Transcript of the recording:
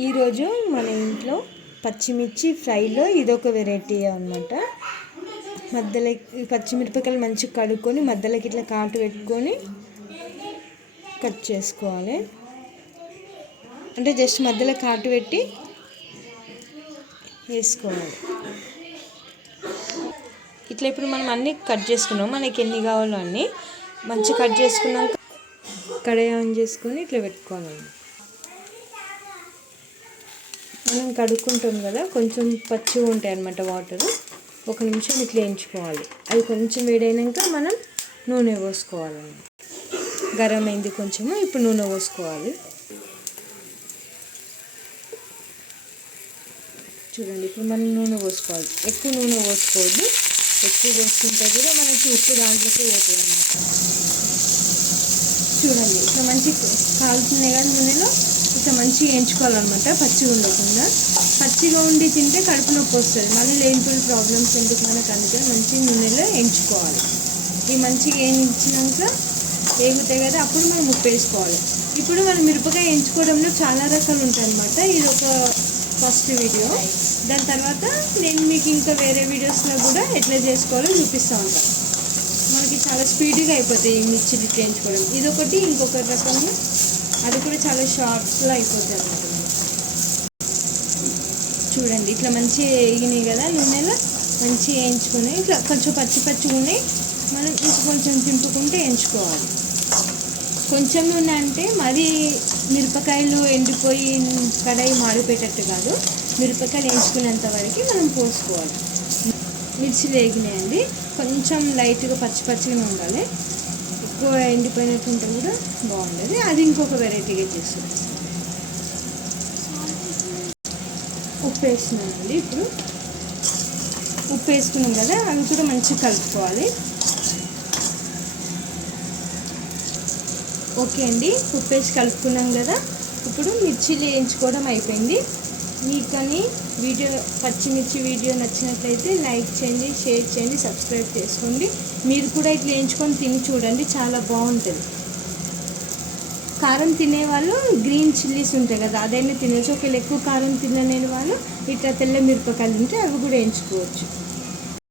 ఈరోజు మన ఇంట్లో పచ్చిమిర్చి ఫ్రైలో ఇదొక వెరైటీ అన్నమాట. మధ్యలో పచ్చిమిరపకాయలు మంచిగా కడుక్కొని మధ్యలోకి ఇట్లా కాటు పెట్టుకొని కట్ చేసుకోవాలి. అంటే జస్ట్ మధ్యలో కాటు పెట్టి వేసుకోవాలి. ఇట్లా ఇప్పుడు మనం అన్నీ కట్ చేసుకున్నాం, మనకి ఎన్ని కావాలో అన్నీ మంచిగా కట్ చేసుకున్నాక కడాయి ఆన్ చేసుకొని ఇట్లా పెట్టుకోవాలి. మనం కడుక్కుంటాం కదా, కొంచెం పచ్చిగా ఉంటాయి అన్నమాట వాటర్. ఒక నిమిషం ఇట్లా వేయించుకోవాలి. అది కొంచెం వేడైనాక మనం నూనె పోసుకోవాలి. గరం అయింది కొంచెము, ఇప్పుడు నూనె పోసుకోవాలి. చూడండి, ఇప్పుడు మనం నూనె పోసుకోవాలి. ఎక్కువ నూనె పోసుకోవద్దు, ఎక్కువ పోసుకుంటే కూడా మనకి ఉప్పు దాంట్లోకి పోతుంది అన్నమాట. చూడండి, ఇట్లా మంచి కాలుతున్నాయి కదా నూనెలో, ఇట్లా మంచిగా వేయించుకోవాలన్నమాట. పచ్చిగా ఉండకుండా, పచ్చిగా ఉండి తింటే కడుపు నొప్పి వస్తుంది. మళ్ళీ లేనిపోయిన ప్రాబ్లమ్స్ ఎందుకు మనకు, అందుకని మంచిగా నూనెలో వేయించుకోవాలి. ఈ మంచిగా వేయించినాక వేగుతాయి కదా, అప్పుడు మనం ఉప్పు వేసుకోవాలి. ఇప్పుడు మనం మిరపకాయ వేయించుకోవడంలో చాలా రకాలు ఉంటాయి అన్నమాట. ఇది ఒక ఫస్ట్ వీడియో. దాని తర్వాత నేను మీకు ఇంకా వేరే వీడియోస్లో కూడా ఎట్లా చేసుకోవాలో చూపిస్తూ ఉంటాను. మనకి చాలా స్పీడ్గా అయిపోతాయి ఈ మిర్చిలు ఇట్లా వేయించుకోవడం. ఇదొకటి, ఇంకొక రకంగా అది కూడా చాలా షార్ట్గా అయిపోతాయి అన్నమాట. చూడండి, ఇట్లా మంచిగా వేగినాయి కదా నూనెలో, మంచిగా వేయించుకుని ఇట్లా కొంచెం పచ్చిగా ఉన్నాయి. మనం ఇంకా కొంచెం తింపుకుంటే వేయించుకోవాలి. కొంచెం నూనె అంటే మరీ మిరపకాయలు ఎండిపోయి కడాయి మాడిపోయేటట్టు కాదు, మిరపకాయలు వేయించుకునేంత వరకు మనం పోసుకోవాలి. మిర్చిలు వేగినాయండి, కొంచెం లైట్గా పచ్చిగానే ఉండాలి. ఎక్కువ ఎండిపోయినట్టు ఉంటే కూడా బాగుండదు. అది ఇంకొక వెరైటీగా చేస్తుంది. ఉప్పు వేస్తున్నానండి. ఇప్పుడు ఉప్పు వేసుకున్నాం కదా, అవి కూడా మంచిగా కలుపుకోవాలి. ఓకే అండి, ఉప్పు వేసి కలుపుకున్నాం కదా. ఇప్పుడు మిర్చిలు వేయించుకోవడం అయిపోయింది. మీకు కానీ పచ్చిమిర్చి వీడియో నచ్చినట్లయితే లైక్ చేయండి, షేర్ చేయండి, సబ్స్క్రైబ్ చేసుకోండి. మీరు కూడా ఇట్లా వేయించుకొని తిని చూడండి, చాలా బాగుంటుంది. కారం తినేవాళ్ళు గ్రీన్ చిల్లీస్ ఉంటాయి కదా, అదైనా తినచ్చు. ఒకవేళ ఎక్కువ కారం తినలేని వాళ్ళు ఇట్లా తెల్ల మిరపకాయలు ఉంటే అవి కూడా వేయించుకోవచ్చు.